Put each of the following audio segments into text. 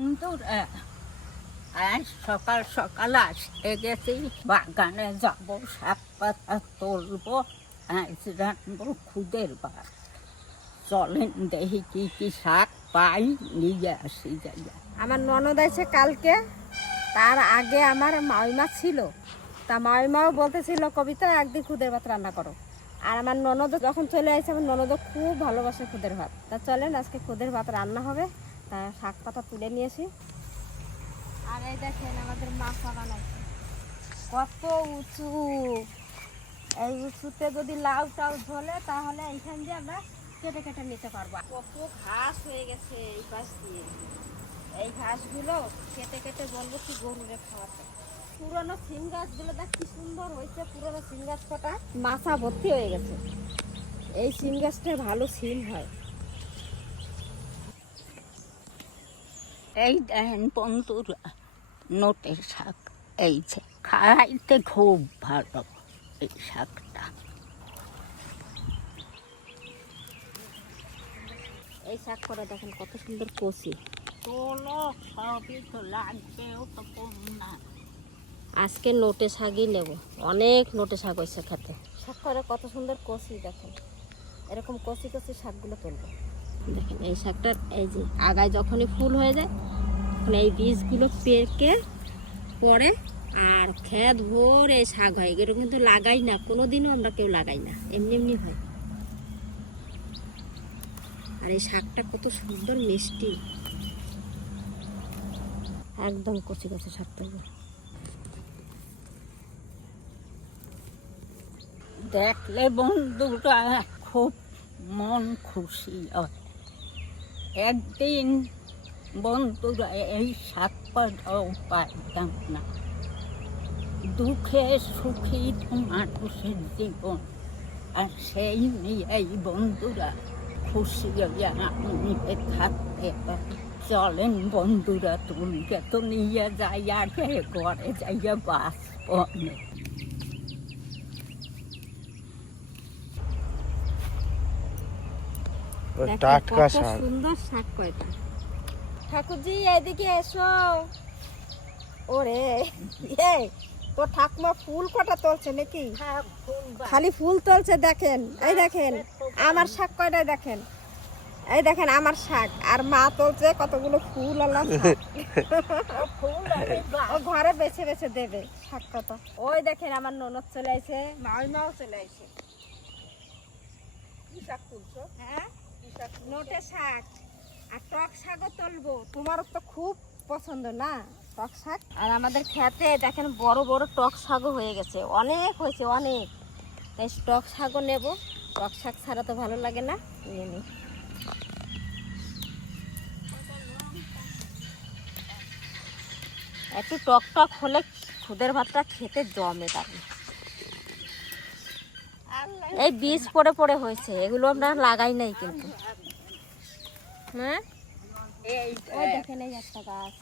বন্ধুরা, আজ সকাল সকাল আসতে গেছি, বাগানে যাব, শাক পাতা তুলবো, আজ রাখবো খুদের ভাত। চলেন দেখি কি কি শাক পাই, নিয়ে আসি যাইয়া। আমার ননদ আছে কালকে, তার আগে আমার মাইমা ছিল, তা মাইমাও বলতেছিল কবিতা একদিন খুদের ভাত রান্না করো। আর আমার ননদ যখন চলে আসছে, আমার ননদও খুব ভালোবাসে খুদের ভাত। তা চলেন আজকে খুদের ভাত রান্না হবে। তা শাক পাতা তুলে নিয়েছি। আর এই দেখেন আমাদের মাছা বানাইছে কত উঁচু। এই উঁচুতে যদি লাউ টাউ ঝোলে তাহলে এইখান দিয়ে আমরা কেটে কেটে নিতে পারবো। কত ঘাস হয়ে গেছে এই পাশ দিয়ে, এই ঘাসগুলো কেটে কেটে বলবো কি গরুরে খাওয়াতে। পুরোনো সিম গাছগুলো দেখ কি সুন্দর হয়েছে, পুরোনো সিম গাছ কটা মাছা ভর্তি হয়ে গেছে। এই সিম গাছটায় ভালো সিম হয়। এই দেখেন বন্ধুরা, নোটের শাক, এই যে খাইতে খুব ভালো এই শাকটা। এই শাক করে দেখেন কত সুন্দর কচি। তোলো, সবই তো লাগবেও তো কম না। আজকে নোটে শাকই নেব, অনেক নোটে শাক হয়েছে খেতে। শাক করে কত সুন্দর কচি, দেখেন এরকম কচি কচি শাকগুলো তুলবো। দেখেন এই শাকটার এই যে আগায় যখনই ফুল হয়ে যায় তখন এই বীজগুলো পেকে পড়ে আর খেত ভোর এই শাক হয়। এগুলো কিন্তু লাগাই না, কোনোদিনও আমরা কেউ লাগাই না, এমনি এমনি হয়। আর এই শাকটা কত সুন্দর মিষ্টি, একদম কচি কচি শাক তুলবো। দেখলে বন্ধুরা খুব মন খুশি হয়। একদিন বন্ধুরা এই শাক পাতাও পাইতাম না। দুঃখে সুখী তো মানুষের জীবন, আর সেই নিয়েই বন্ধুরা খুশি হইয়া আমি থাকতে পারি। চলেন বন্ধুরা, তুলকে তো নিয়ে যাই, আগে ঘরে যাইয়া বাঁচব। টাটকা শাক, সুন্দর শাক কয়টা। ঠাকুরজি এদিকে এসো। ওরে এই তো ঠাকুমা ফুল কটা তুলছে নাকি? খালি ফুল তুলছে দেখেন। এই দেখেন আমার শাক কয়টা, দেখেন এই দেখেন আমার শাক, আর মা তুলছে কতগুলো ফুল। আল্লাহ ও ঘরে বেছে বেছে দেবে শাক কত। ওই দেখেন আমার ননদ চলে আসে, মাও চলে আসে। কি শাক তুলছো? হ্যাঁ, নোটে শাক আর টক শাকও তুলবো। তোমারও তো খুব পছন্দ না টক শাক? আর আমাদের খেতে দেখেন বড় বড় টক শাকও হয়ে গেছে, অনেক হয়েছে অনেক। তাই টক শাকও নেব, টক শাক ছাড়া তো ভালো লাগে না, নিয়ে নিই। একটু টক টক হলে খুদের ভাতটা খেতে জমে। তার এই বীজ পড়ে পড়ে হয়েছে, এগুলো আমরা লাগাই নাই কিন্তু। হ্যাঁ ওই দেখেন এই একটা গাছ,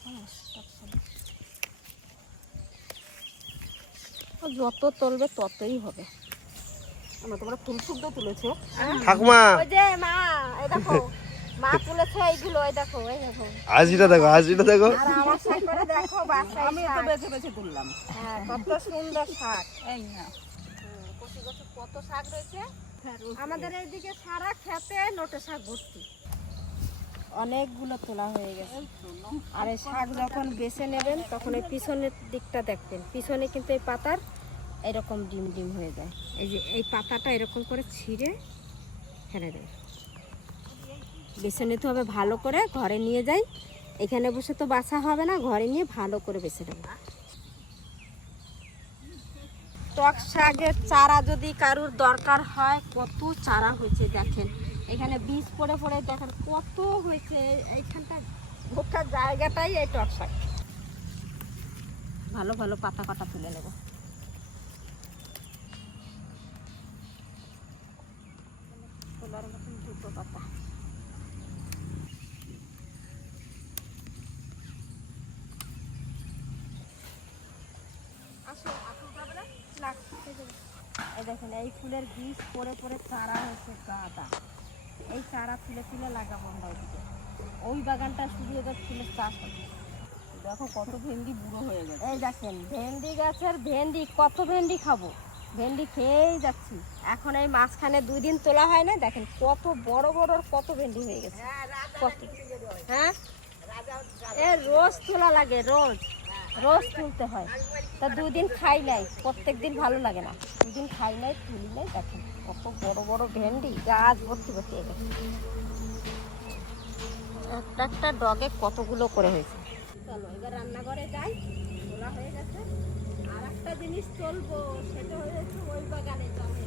যত তুলবে ততই হবে। তোমরা ফুল শুদ্ধ তুলেছো ঠাকুমা? ওই যে মা, এই দেখো মা তুলেছে এইগুলো, এই দেখো এই দেখো হাসিটা দেখো, হাসিটা দেখো। আর আমার শাক করে দেখো, বাসায় আমি তো বেছে বেছে তুললাম। হ্যাঁ কত সুন্দর শাক। এই না, কচি কচি কত শাক রয়েছে আমাদের এইদিকে, সারা খেতে নোটে শাক ভর্তি। অনেকগুলো তোলা হয়ে গেছে। আর এই শাক যখন বেছে নেবেন তখন এই পিছনের দিকটা দেখবেন, পিছনে কিন্তু এই পাতার এরকম ডিম ডিম হয়ে যায়। এই যে এই পাতাটা এরকম করে ছিঁড়ে ফেলে দেবে। বেছে নিতে হবে ভালো করে, ঘরে নিয়ে যাই। এখানে বসে তো বাছা হবে না, ঘরে নিয়ে ভালো করে বেছে নেব। টক শাকের চারা যদি কারুর দরকার হয়, কত চারা হয়েছে দেখেন। এখানে বীজ পড়ে পড়ে দেখেন কত হয়েছে। এইখানটা গোটা জায়গাটাই এই টক শাক। ভালো ভালো পাতা কাটা তুলে নেব। তোলার মতন দুটো পাতা। এই দেখেন এই ফুলের বীজ পড়ে পড়ে চারা হয়েছে গাদা। এই চারা তুলে তুলে লাগাবো আমরা ওইদিকে। ওই বাগানটা শুধু এদের ফুলের চাষ হয়। দেখো কত ভেন্ডি বুড়ো হয়ে গেছে। এই দেখেন ভেন্ডি গাছের ভেন্ডি, কত ভেন্ডি খাবো, ভেন্ডি খেয়েই যাচ্ছি। এখন এই মাঝখানে 2 দিন তোলা হয় না, দেখেন কত বড় বড় কত ভেন্ডি হয়ে গেছে। কত, হ্যাঁ এ রোজ তোলা লাগে, রোজ রোজ তুলতে হয়। তা 2 দিন খাই নাই, প্রত্যেক দিন ভালো লাগে না, 2 দিন খাই নাই তুলি নাই। দেখেন কত বড় বড় ভেন্ডি, গাছ ভর্তি ভর্তি হয়ে গেছে। একটা একটা ডগে কতগুলো করে হয়েছে। চলো এবার রান্নাঘরে যাই, তোলা হয়ে গেছে। আর একটা জিনিস চলবো, সেটা হয়েছে ওই বাগানে জমে।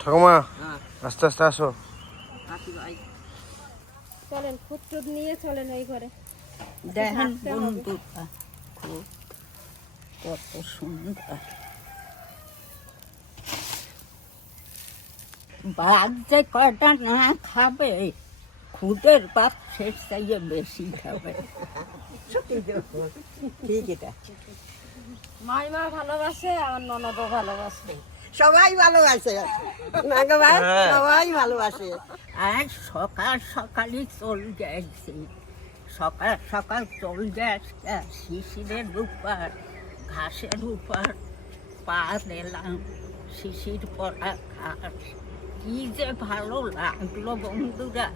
ঠাকুমা হ্যাঁ আস্তে আস্তে আসো। আসি ভাই। চলেন ফুট নিয়ে চলেন ওই ঘরে। দেখেন থাকতে হবে। বন্ধুটা খুব কত সুন্দর। ভাত যে কয়টা না খাবে, খুদের ভাত শেষ চাইয়ে বেশি খাবে। ঠিক এটা। মাইমা ভালোবাসে, আমার ননদও ভালোবাসে। সবাই ভালোবাসে না গো ভাই, হ্যাঁ। সবাই ভালোবাসে। আর সকাল সকালই চল গেছি, সকাল সকাল চল গেছে শিশিরের উপর, ঘাসের উপর পা দিলাম, শিশির পড়া ঘাস, কি যে ভালো লাগলো বন্ধুরা।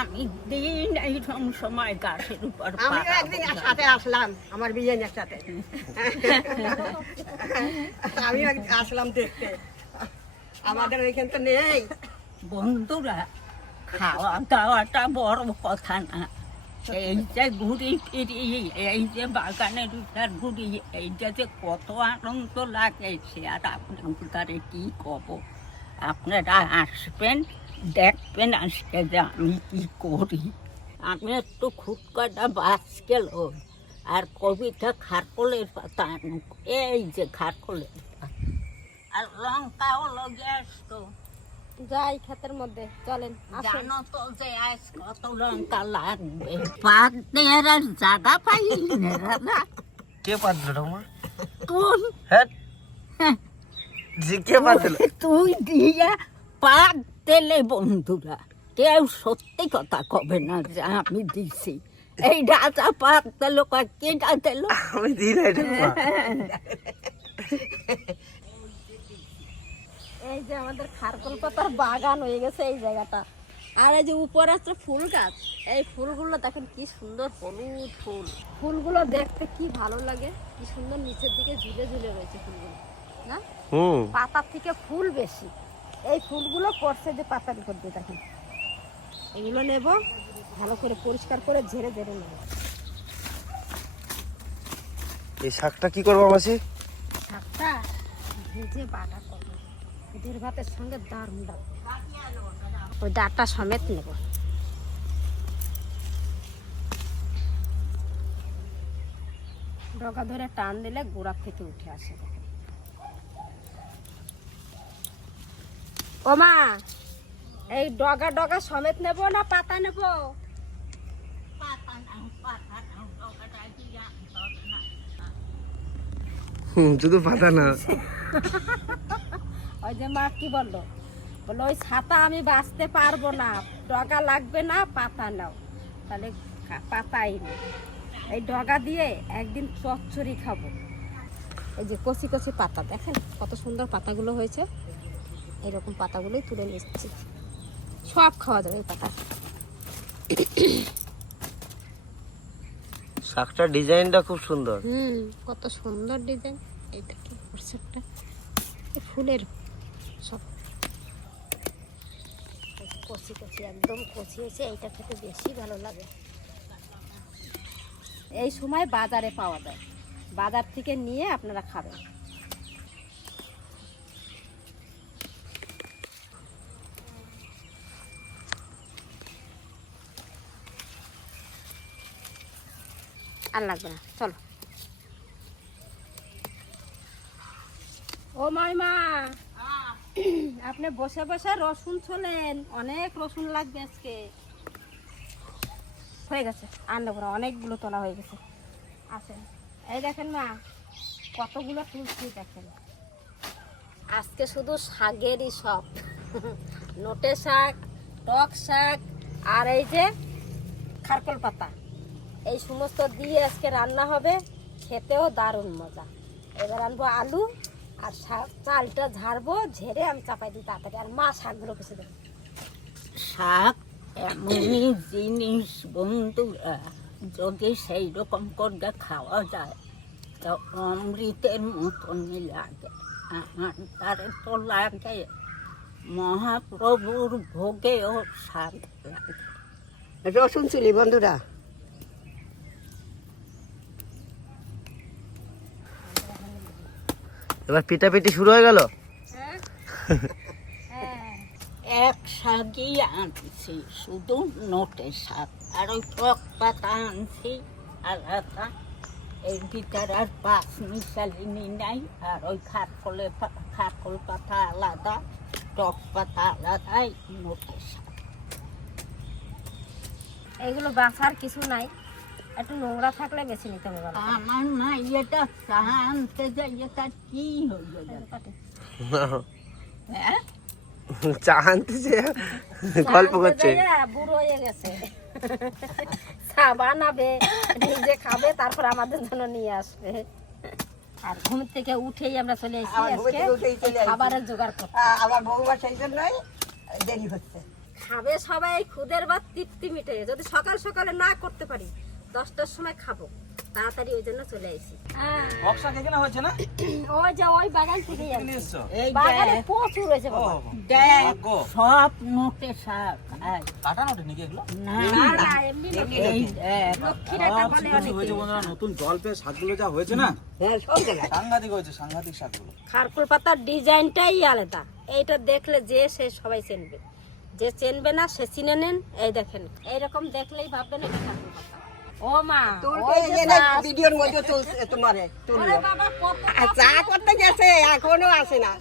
আমি দিন এইরকম সময় গাছের উপর পা আমিও একদিন রাখবো। সাথে আসলাম আমার বিরিয়ানির সাথে, আমিও একদিন আসলাম দেখতে। আমাদের ওইখান তো নেই। বন্ধুরা, খাওয়া দাওয়াটা বড় কথা না, এই যে ঘুরি ফিরি, এই যে বাগানের উপর ঘুরি, এইটা যে কত আনন্দ লাগে সে আর আপনাদের কি কব। আপনারা আসবেন, দেখবেন আজকে যে আমি কি করি। আমি একটু খুটকাটা বাস গেল আর কবিতা খারকলের পাতা আনুক, এই যে খারকলের পাতা, আর লঙ্কাও লগে আসতো। যাই ক্ষেতের মধ্যে, চলেন আসেন। জানো তো যে আজ কত লঙ্কা লাগবে, পাক দেওয়ার আর জায়গা পাইলি না। কে পারল ঠাকুমা? তুই হ্যাঁ জি কে পারল? তুই দিয়া পাক দিলে বন্ধুরা কেউ সত্যি কথা কবে না যে আমি দিছি। এই রাজা পাক দিল, কেটা দিল? আমি দিই নাই ঠাকুমা। এই যে আমাদের খারকল পাতার বাগান হয়ে গেছে এই জায়গাটা। আর এই যে উপরে আছে ফুল গাছ, এই ফুলগুলো দেখেন কি সুন্দর হলুদ ফুল। ফুলগুলো দেখতে কি ভালো লাগে, কি সুন্দর নিচের দিকে ঝুলে ঝুলে রয়েছে ফুলগুলো না, পাতার থেকে ফুল বেশি। এই ফুলগুলো পড়ছে যে পাতার উপর দিয়ে, দেখেন এগুলো নেব, ভালো করে পরিষ্কার করে ঝেড়ে ঝেড়ে নেব। এই শাকটা কি করবো মাসি? শাকটা ভেজে বাটা করবো, দুধের ভাতের সঙ্গে দারুণ লাগবে। ওই ডাঁটা সমেত নেব। ডগা ধরে টান দিলে গোড়া থেকে উঠে আসে। ও মা, এই ডগা ডগা সমেত নেব না পাতা নেব? শুধু পাতা না। ওই যে মা কি বললো, বললো ওই ছাতা আমি বাঁচতে পারবো না, ডগা লাগবে না, পাতা নাও। তাহলে পাতাই নেই। এই ডগা দিয়ে একদিন চচ্চড়ি খাবো। এই যে কচি কচি পাতা, দেখেন কত সুন্দর পাতাগুলো হয়েছে। এরকম পাতাগুলোই তুলে নিচ্ছি, সব খাওয়া যাবে এই পাতা। শাকটার ডিজাইনটা খুব সুন্দর। কত সুন্দর ডিজাইন। এটা কি করছে একটা ফুলের সব কচি কচি, একদম কচি হয়েছে। এইটা খেতে বেশি ভালো লাগে। এই সময় বাজারে পাওয়া যায়, বাজার থেকে নিয়ে আপনারা খাবেন। আর লাগবে না, চলো। ও মাইমা, আপনি বসে বসে রসুন ছোলেন, অনেক রসুন লাগবে আজকে। হয়ে গেছে, আর নেবো না, অনেকগুলো তোলা হয়ে গেছে। আসেন, এই দেখেন মা কতগুলো তুলছি, দেখেন আজকে শুধু শাকেরই সব, নোটে শাক, টক শাক, আর এই যে খারকল পাতা, এই সমস্ত দিয়ে আজকে রান্না হবে, খেতেও দারুণ মজা। এবার আনবো আলু আর চালটা ঝাড়বো, ঝেড়ে আমি চাপাই দিই তাড়াতাড়ি। আর মা শাকগুলো কিছু দেবে। শাক এমনই জিনিস বন্ধুরা, যদি সেই রকম করে খাওয়া যায় তো অমৃতের মতনই লাগে। আমার তারে তো লাগে মহাপ্রভুর ভোগেও শাক লাগে। রসুন চুলি বন্ধুরা, এবার পিটাপিটি শুরু হয়ে গেল। এক শাকই আনছি, শুধু নোটে শাক, আর ওই টক পাতা আনছি আলাদা। এই ভিতরে আর পাঁচ মিশালিনি নাই। আর ওই খারকল পাতা আলাদা, টক পাতা আলাদা, এই নোটে শাক। এইগুলো বাছার কিছু নাই, একটু নোংরা থাকলে বেছে নিতে হবে। আমার মা এটা চা আনতে যাইয়ে তার কি হয়ে যাবে? হ্যাঁ, চা আনতেছে, গল্প করছে। বুড়ো হয়ে গেছে, চা বানাবে, নিজে খাবে, তারপর আমাদের জন্য নিয়ে আসবে। আর ঘুম থেকে উঠেই আমরা চলে এসেছি আমার ঘুম থেকে উঠেই চলে আজকে আসি। খাবারের জোগাড় করতে। আমার বউমা সেই জন্যই দেরি হচ্ছে। খাবে সবাই খুদের ভাত তৃপ্তি মিটে। যদি সকাল সকালে না করতে পারি, 10টার সময় খাবো তাড়াতাড়ি, ওই জন্য চলে এসেছি। বক্সা এখানে হয়েছে না? ওই যে ওই বাগান থেকেই নিয়ে এসছো? এই বাগানে দেখ, প্রচুর হয়েছে বাবা। দেখ, গো। সব নোটে শাক। এই, কাটা নোটে নাকি এগুলো? না, না, এমনি না। এই দেখ, লক্ষ্মীর একটা বলে কিছু অনেকে। হয়েছে বন্ধুরা, নতুন জল পেয়ে শাকগুলো যা হয়েছে না, হ্যাঁ সব জায়গায় সাংঘাতিক হয়েছে, সাংঘাতিক শাকগুলো। খারকুল পাতার ডিজাইনটাই আলাদা। এইটা দেখলে যে সে সবাই চিনবে, যে চিনবে না সে চিনে নেন। এই দেখেন, এইরকম দেখলেই ভাববেন এটা খারকুল পাতা। ও মা, তুলতে ওই যে এনে গাছ। ভিডিওর মধ্যে তুলছে তোমারে তুললো। ওরে বাবা, কত আর চা করতে গেছে, এখনো আসে না।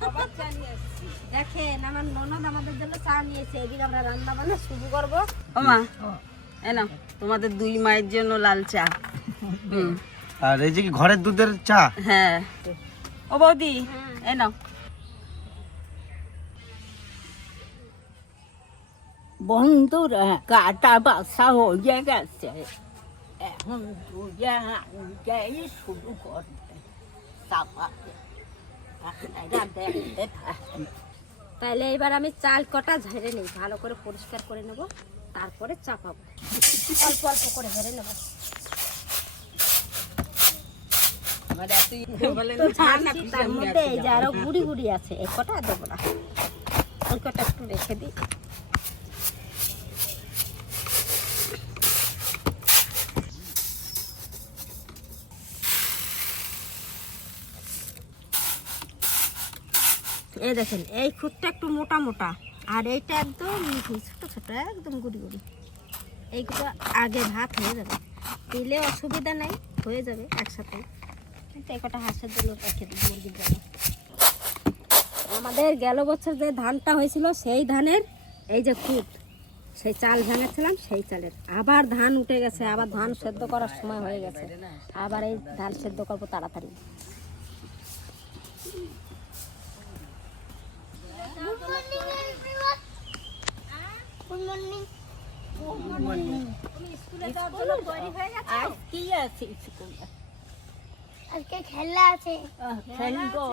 সবার চা নিয়ে এসেছি। দেখেন আমার ননদ আমাদের জন্য চা নিয়েছে। এদিকে আমরা রান্না বান্না শুরু করবো। ও মা, এই নাও তোমাদের দুই মায়ের জন্য লাল চা। আর এই যে কি ঘরের দুধের চা? হ্যাঁ, ও বৌদি, এই নাও। বন্ধুরা, কাটা বাসা হয়ে গেছে, এখন দুইয়া যাই শুরু করবে চাপাতে। আপনারা দেখতে থাকেন। তাহলে এবার আমি চাল কটা ঝেড়ে নিই, ভালো করে পরিষ্কার করে নেব, তারপরে চাপাবো। অল্প অল্প করে ঝেড়ে নেব। তো ঝাড়ছি, তার মধ্যে এই যে আরো গুড়ি গুড়ি আছে, এই কটা দেবো না, ওই কটা একটু রেখে দিই। এই দেখেন, এই খুঁতটা একটু মোটা মোটা, আর এইটা একদম মিহি ছোট ছোট, একদম গুড়ি গুড়ি। এইগুলো আগে ভাত হয়ে যাবে, দিলে অসুবিধা নাই, হয়ে যাবে একসাথে। কিন্তু এই কটা হাঁসের জন্য রেখে দিই, মুরগির জন্য। আমাদের গেল বছর যে ধানটা হয়েছিল, সেই ধানের এই যে খুঁত, সেই চাল ভেঙেছিলাম, সেই চালের আবার ধান উঠে গেছে, আবার ধান সেদ্ধ করার সময় হয়ে গেছে, আবার এই ধান সেদ্ধ করবো তাড়াতাড়ি। আর কি আছে স্কুলে? আজকে খেলা আছে। খেলবো,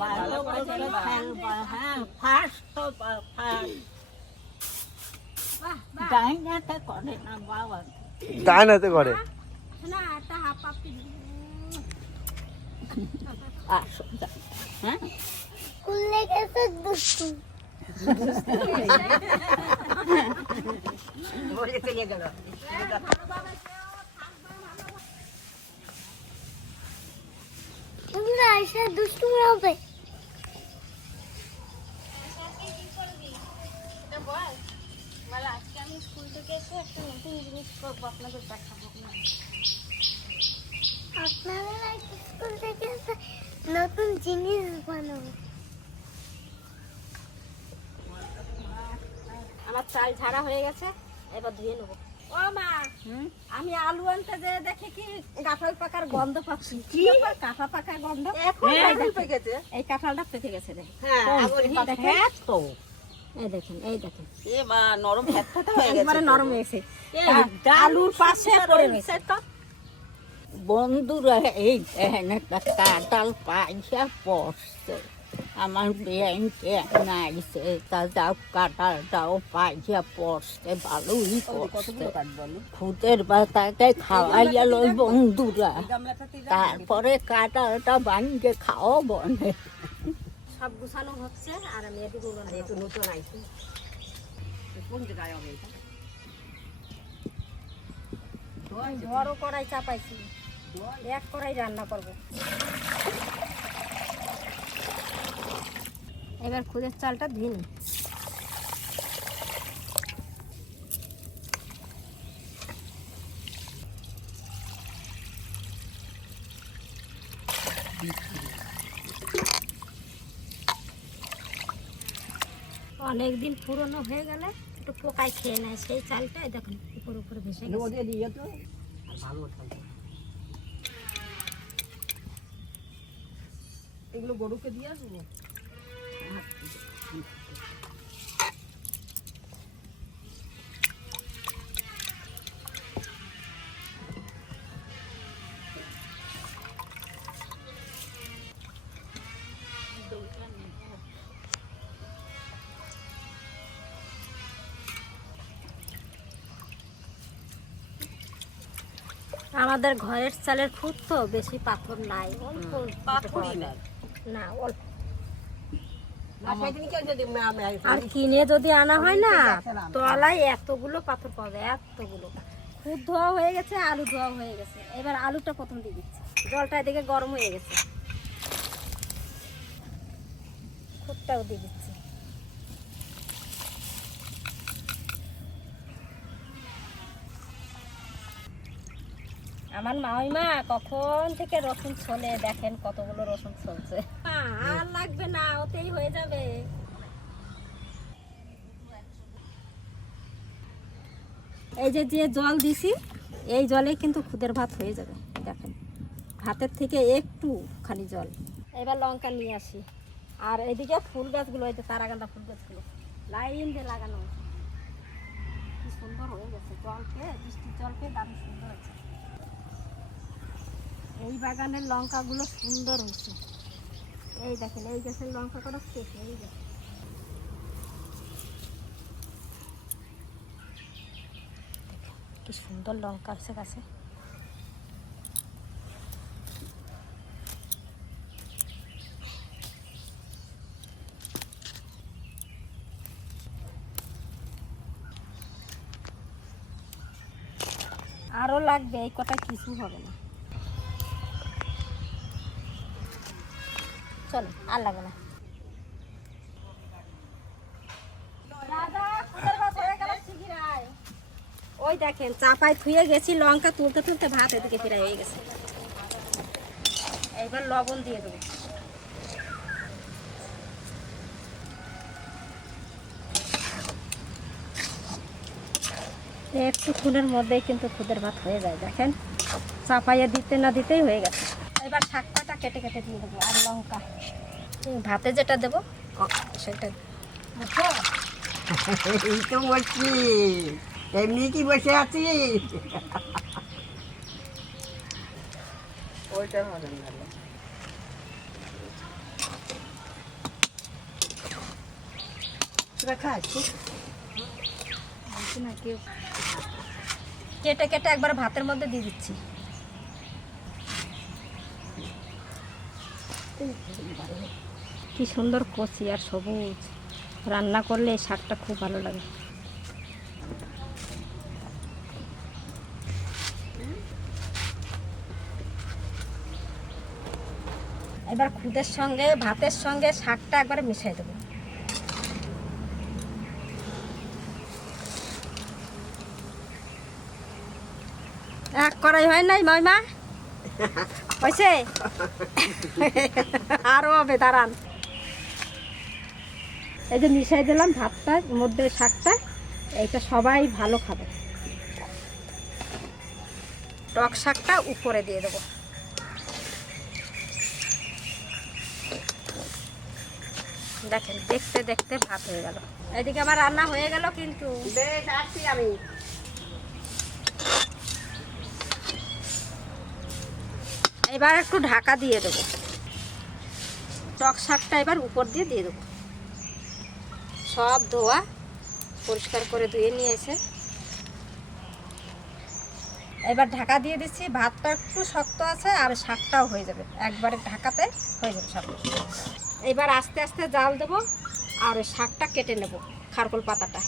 ভালো করে খেলবো। হ্যাঁ, ফার্স্ট তো ফার্স্ট। ডাইনাতে করে না বাবা, তা নাতে করে। না, একটা হাফ পাপড়ি আসো যাই। হ্যাঁ, স্কুলে গেছে দুষ্টু। বলে চলে গেল। তোমরা এসে দুষ্টু হবে। আপনারা স্কুল থেকে এসে নতুন জিনিস বানাবো। আমার চাল ঝাড়া হয়ে গেছে, এবার ধুয়ে নেবো। ও মা, আমি আলু আনতে যে দেখি কি কাঁঠাল পাকার গন্ধ পাচ্ছি। কি কাঁঠাল পাকার গন্ধ? এখন পেকেছে, এই কাঁঠালটা পেকে গেছে রে। হ্যাঁ হ্যাঁ তো, এই দেখেন, এই দেখেন, এ মা নরম ফ্যাট হয়ে গেছে একবারে নরম হয়েছে। আলুর পাশে পড়ে গেছে তো। বন্ধুরা, এই দেখেন একটা কাঁঠাল পাইসা পড়ছে, আমার ব্যাংকে নাইছে, তা যাও কাঁঠালটাও পাইসা পড়ছে, ভালোই পড়ছে। খুদের বাতাকে খাওয়াই গেল বন্ধুরা, তারপরে কাঁঠালটা বানিয়ে খাওয়া বনে। সব গুছানো হচ্ছে আর আমি এদিকে একটু নতুন আইছি। কোন জায়গায় হবে এটা? বড় কড়াই চাপাইছি, এক কড়াই রান্না করব। এবার খুদের চালটা দিন। অনেকদিন পুরনো হয়ে গেলে একটু পোকায় খেয়ে নেয়, সেই চালটাই দেখুন উপর উপরে ভেসে গেছে। এগুলো গরুকে দিয়ে আসবো। আমাদের ঘরের চালের খুব তো বেশি পাথর নাই, অল্প পাথরই না। না অল্প। সেদিনকে যদি আর কিনে যদি আনা হয় না, তলায় এতগুলো পাথর পাওয়া যায়, এতগুলো। খুদ ধোয়া হয়ে গেছে, আলু ধোয়া হয়ে গেছে। এবার আলুটা প্রথম দিয়ে দিচ্ছি, জলটা এদিকে গরম হয়ে গেছে, খুদটাও দিয়ে দিচ্ছি। আমার মামিমা কখন থেকে রসুন ছলে, দেখেন কতগুলো রসুন ছলছে। আর লাগবে না, ওতেই হয়ে যাবে। এই যে যে জল দিছি, এই জলে কিন্তু খুদের ভাত হয়ে যাবে। দেখেন ভাতের থেকে একটু খালি জল। এবার লঙ্কা নিয়ে আসি। আর এদিকে ফুল গাছগুলো, এই যে তারাগাঁদা ফুল গাছগুলো লাইন দিয়ে লাগানো হয়েছে, কি সুন্দর হয়ে গেছে। জলকে, বৃষ্টির জলকে দারুণ সুন্দর হয়েছে। এই বাগানের লঙ্কাগুলো সুন্দর হয়েছে। এই দেখেন, এই গাছের লঙ্কা কত শেষ হয়ে গেছে। কি সুন্দর লঙ্কা আছে গাছে। আরো লাগবে, এই কটা কিছু হবে না। চলো, আর লাগবে না। ওই দেখেন চাপায় থুয়ে গেছি, লঙ্কা তুলতে তুলতে ভাত এদিকে ফিরে হয়ে গেছে। এইবার লবণ দিয়ে দেবো। একটু খুনের মধ্যেই কিন্তু খুদের ভাত হয়ে যায়, দেখেন চাপাইয়া দিতে না দিতেই হয়ে গেছে। এবার শাক পাতা কেটে কেটে দিয়ে দেবো, আর লঙ্কা। ভাতে যেটা দেবো সেটা। এই তো বলছি, এমনি কি বসে আছি? ওইটা হবে না। কেটে কেটে একবার ভাতের মধ্যে দিয়ে দিচ্ছি। কি সুন্দর কচি আর সবুজ, রান্না করলে এই শাকটা খুব ভালো লাগে। এবার খুদের সঙ্গে ভাতের সঙ্গে শাকটা একবার মিশিয়ে দেবো। এক কড়াই হয় নাই মাইমা, হয়েছে? আরো হবে, দাঁড়ান। এই যে মিশাই দিলাম ভাতটার মধ্যে শাকটা, এইটা সবাই ভালো খাবে। টক শাকটা উপরে দিয়ে দেবো। দেখেন দেখতে দেখতে ভাত হয়ে গেল। এদিকে আমার রান্না হয়ে গেল কিন্তু। বেশ আসছি আমি। এবার একটু ঢাকা দিয়ে দেবো। টক শাকটা এবার উপর দিয়ে দেবো। সব ধোয়া পরিষ্কার করে ধুয়ে নিয়েছে। এবার ঢাকা দিয়ে দিচ্ছি। ভাতটা একটু শক্ত আছে আর শাকটাও হয়ে যাবে, একবারে ঢাকাতে হয়ে যাবে সব। এবার আস্তে আস্তে জাল দেবো আর ওই শাকটা কেটে নেব, খারকোল পাতাটা।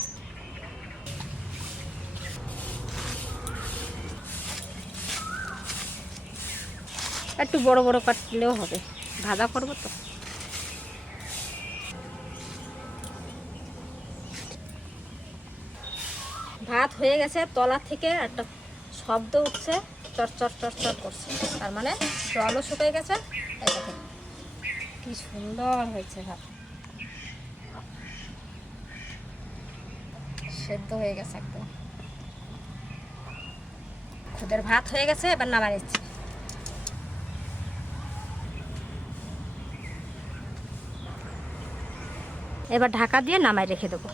একটু বড় বড় কাটলেও হবে, ভাজা করবো তো। ভাত হয়ে গেছে, তলা থেকে একটা শব্দ উঠছে, চটচট চটচট করছে, তার মানে জলও শুকিয়ে গেছে। এই দেখেন কি সুন্দর হয়েছে ভাত, সেদ্ধ হয়ে গেছে একদম। খুদের ভাত হয়ে গেছে, এবার নামাই নিচ্ছি। এবার ঢাকা দিয়ে নামাই রেখে দেবো।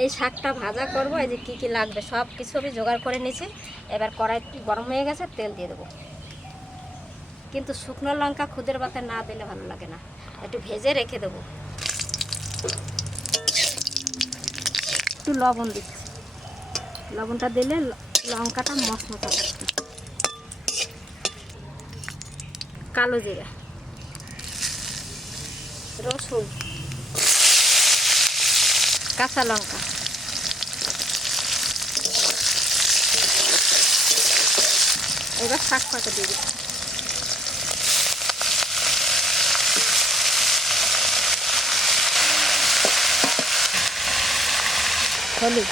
এই শাকটা ভাজা করব। এই যে কী কী লাগবে সব কিছু আমি জোগাড় করে নিয়েছি। এবার কড়াই গরম হয়ে গেছে, তেল দিয়ে দেবো। কিন্তু শুকনো লঙ্কা খুদের ভাতে না দিলে ভালো লাগে না, একটু ভেজে রেখে দেবো। একটু লবণ দিচ্ছি, লবণটা দিলে লঙ্কাটা মশমশা থাকবে। কালো জিরা, রসুন, কাঁচা লঙ্কা, এবার শাক পাতা দিয়ে দিচ্ছি। হলুদ,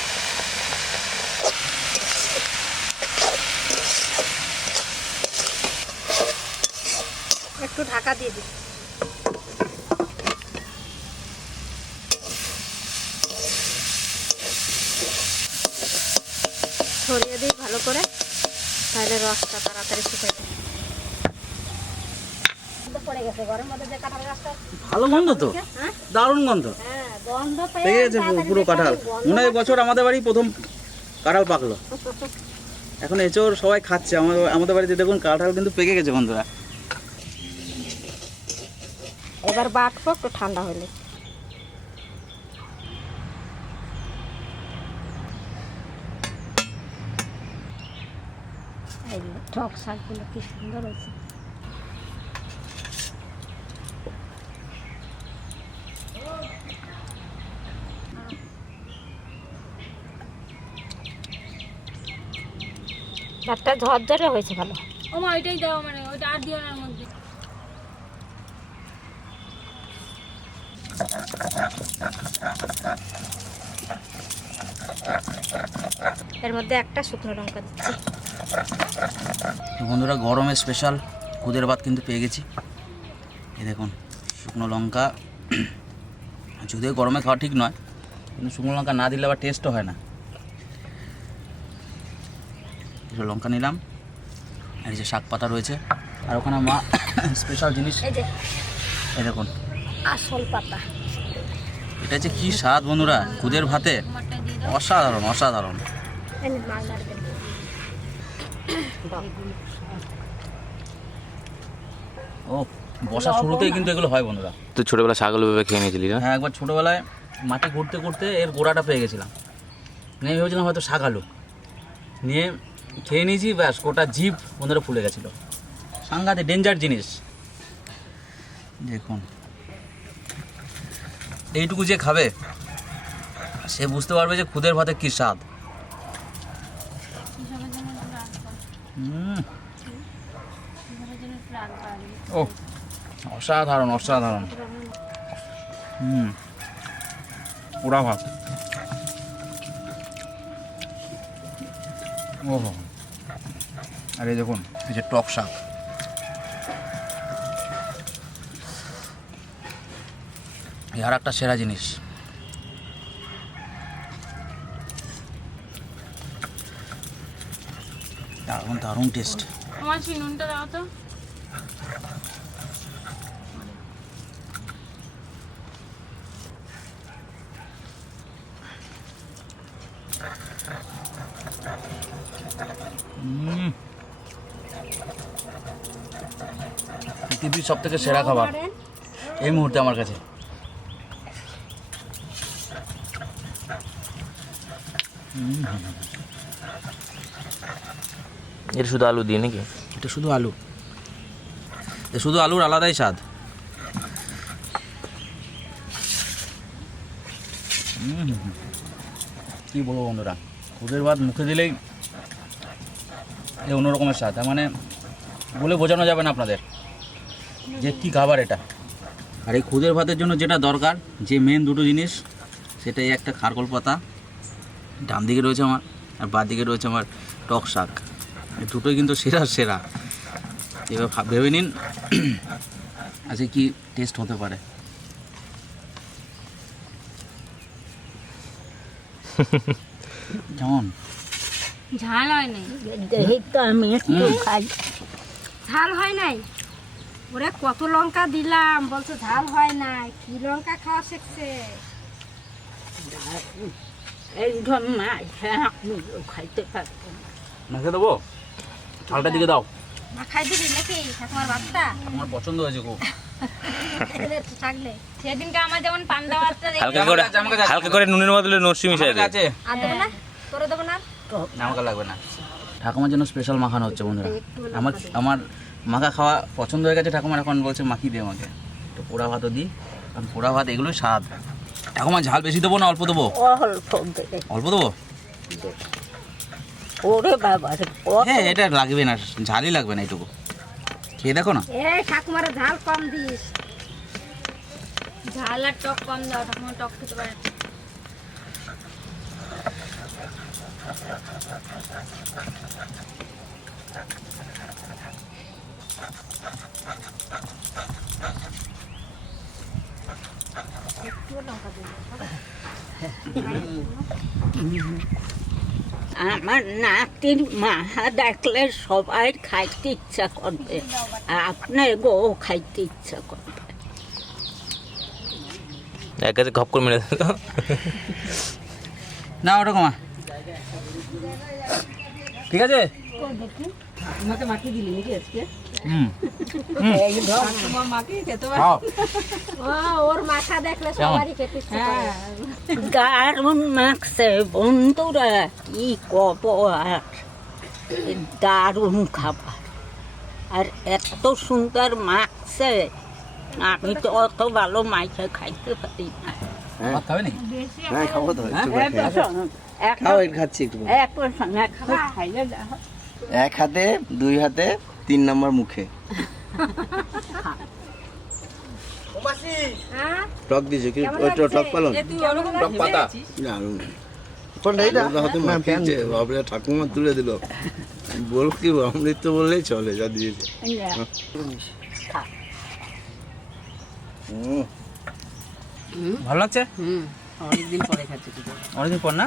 একটু ঢাকা দিয়ে দিচ্ছি। ছড়িয়ে দিই ভালো করে, তাহলে রসটা তাড়াতাড়ি শুকিয়ে যাবে। পড়ে গেছে ঘরের মধ্যে যে কাঁঠাল গাছটা। ভালো গন্ধ তো, হ্যাঁ দারুণ গন্ধ। হ্যাঁ, গন্ধ পেয়ে পেকে গেছে পুরো কাঁঠাল। মনে হয় বছর আমাদের বাড়ি প্রথম কাঁঠাল পাকলো। এখন এঁচোড় সবাই খাচ্ছে। আমাদের বাড়িতে দেখুন কাঁঠাল কিন্তু পেকে গেছে বন্ধুরা। এবার বাটবো একটু ঠান্ডা হলে। এই যে টক শাকগুলো কি সুন্দর হয়েছে। ভাতটা ঝরঝরে হয়েছে ভালো। ওমা ওইটাই দাও, মানে ওইটা আর দিও না এর মধ্যে। এর মধ্যে একটা শুকনো লঙ্কা দিচ্ছি। বন্ধুরা গরমে স্পেশাল খুদের ভাত কিন্তু পেয়ে গেছি। এই দেখুন শুকনো লঙ্কা, যদিও গরমে খাওয়া ঠিক নয়, কিন্তু শুকনো লঙ্কা না দিলে আবার টেস্টও হয় না। কিছু লঙ্কা নিলাম, আর এই যে শাক পাতা রয়েছে, আর ওখানে মা স্পেশাল জিনিস এই যে এই দেখুন আসল পাতা। এটা যে কি স্বাদ বন্ধুরা খুদের ভাতে, অসাধারণ অসাধারণ। এই নিন, মাছ নাড়বেন। ও বসা শুরুতেই কিন্তু এগুলো হয় বন্ধুরা। তো ছোটবেলা ছাগল ভেবে খেয়ে নিয়েছিলি না? হ্যাঁ, একবার ছোটোবেলায় মাঠে ঘুরতে ঘুরতে এর গোড়াটা পেয়ে গেছিলাম, নিয়ে ভেবেছিলাম হয়তো শাক আলু, নিয়ে খেয়ে নিয়েছি, ব্যাস গোটা জিভ বন্ধুরা ফুলে গেছিলো। সাংঘাতে ডেঞ্জার জিনিস। দেখুন এইটুকু যে খাবে সে বুঝতে পারবে যে খুদের ভাতে কী স্বাদ। ও অসাধারণ অসাধারণ। পোড়া ভাত। ওহো, আর এই দেখুন এই যে টক শাক, আর একটা সেরা জিনিস দারুণ দারুণ টেস্ট। আমার সেই নুনটা দাও তো। পৃথিবীর সব থেকে সেরা খাবার এই মুহূর্তে আমার কাছে। এটা শুধু আলু দিয়ে নাকি? এটা শুধু আলু, এটা শুধু আলুর আলাদাই স্বাদ। কি বলবো বন্ধুরা, খুদের ভাত মুখে দিলেই অন্য রকমের স্বাদ, তার মানে বলে বোঝানো যাবে না আপনাদের যে কী খাবার এটা। আর এই খুদের ভাতের জন্য যেটা দরকার, যে মেন দুটো জিনিস, সেটাই একটা খারকোল পাতা, ডান দিকে রয়েছে আমার, আর বাঁ দিকে রয়েছে আমার টক শাক। এই দুটোই কিন্তু সেরা সেরা। এবার ভেবে নিন আজকে কি টেস্ট হতে পারে। কেমন? ঝাল হয় নাই। দেখি তো আমি একটু খাই। ঝাল হয় নাই? ওরে কত লঙ্কা দিলাম, বলছে ঝাল হয় নাই। কি লঙ্কা খাওয়া শিখছে? এইরকম মাছ আমিও খাইতে পারবো না। মাখে দেবো? ঝালটা দিকে দাও। মাখাই দিবি নাকি ঠাকুমার ভাতটা? আমার পছন্দ হয়েছে খুব। থাকলে সেদিনকে আমার যেমন পান্তা ভাতটা হালকা করে নুনের বদলে নরসি মিশাই দে। আছে আর দেবো না? তোরে দেবো না? আমাকে লাগবে না। ঠাকুমার জন্য স্পেশাল মাখানো হচ্ছে বন্ধুরা। আমার মাখা খাওয়া পছন্দ হয়ে গেছে, ঠাকুমার এখন বলছে মাখিয়ে দিয়ে আমাকে। তো পোড়া ভাতও দিই, কারণ পোড়া ভাত এগুলোই স্বাদ। ঠাকুমা ঝাল বেশি দেবো না অল্প দেবো? অল্প দে। অল্প দেবো? ওরে বাবা রে, হ্যাঁ, এটা লাগবে না, ঝালই লাগবে না এইটুকু। খেয়ে দেখো না। এই ঠাকুমার ঝাল কম দিস। ঝাল আর টক কম দাও, ঠাকুমা টক খেতে পারে না। আমার নাতির মাহা দেখলে সবাই খাইতে ইচ্ছা করবে, আপনার গো খাইতে ইচ্ছা করবে। এক কাছে ঘপ করে মেরে দিল। না ওটা কমা, ঠিক আছে। আমাকে মাখিয়ে দিলি নাকি আজকে? খাও। ওর মাথা দেখলে সবারই খেতে ইচ্ছে করে। দারুণ মাখছে বন্ধুরা, কি কব আর, দারুণ খাবার। আর এত সুন্দর মাখছে, আমি তো অত ভালো মাইকে খাইতে পারি না। ভাত খাবে নাকি? হ্যাঁ খাবো তো, একটু খাও, খাচ্ছি একটু। একটু খাইলে দেখো। এক হাতে, দুই হাতে, 3 নম্বর মুখে। হ্যাঁ? টক দিয়েছে কি? ওইটা টক পালন? টক পাতা। দারুণ। কোনটা এটা? হাতে মাখিয়েছে, বাবরে ঠাকুমা তুলে দিল। বল কি অমৃত বললেই চলে, যা দিয়েছে। ভালো লাগছে? অনেকদিন পরে খাচ্ছি তো। অনেকদিন পর না?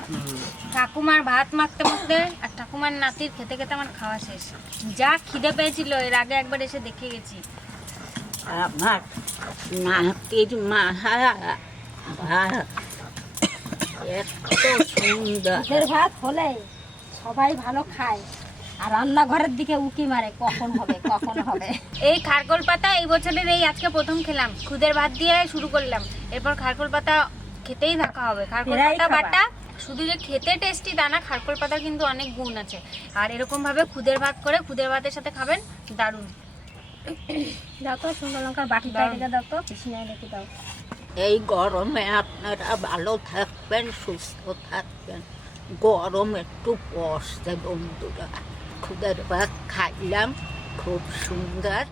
ঠাকুমার ভাত মাখতে মাখতে আর ঠাকুমার নাতির খেতে খেতে আমার খাওয়া শেষ। যা খিদে পেয়েছিল, এর আগে একবার এসে দেখে গেছি। আমার নাতির মাহা ভাত এত সুন্দর। দুধের ভাত হলে সবাই ভালো খায়, আর রান্নাঘরের দিকে উকি মারে কখন হবে কখন হবে। এই খারকোল পাতা এই বছরের এই আজকে প্রথম খেলাম। খুদের ভাত দিয়ে শুরু করলাম, এরপর খারকোল পাতা খেতেই থাকা হবে। খারকোল এরাই পাতা খাবার। বাটা শুধু যে খেতে টেস্টি তা না, খারকোল পাতার কিন্তু অনেক গুণ আছে। আর এরকম ভাবে খুদের ভাত করে খুদের ভাতের সাথে খাবেন, দারুণ। দাও তো সুন্দর লঙ্কার বাটিটা রেখে দাও তো, বেশি নাই রেখে দাও। এই গরমে আপনারা ভালো থাকবেন, সুস্থ থাকবেন। গরম একটু বসছে বন্ধুরা, খুদের ভাত খাইলাম, খুব সুন্দর।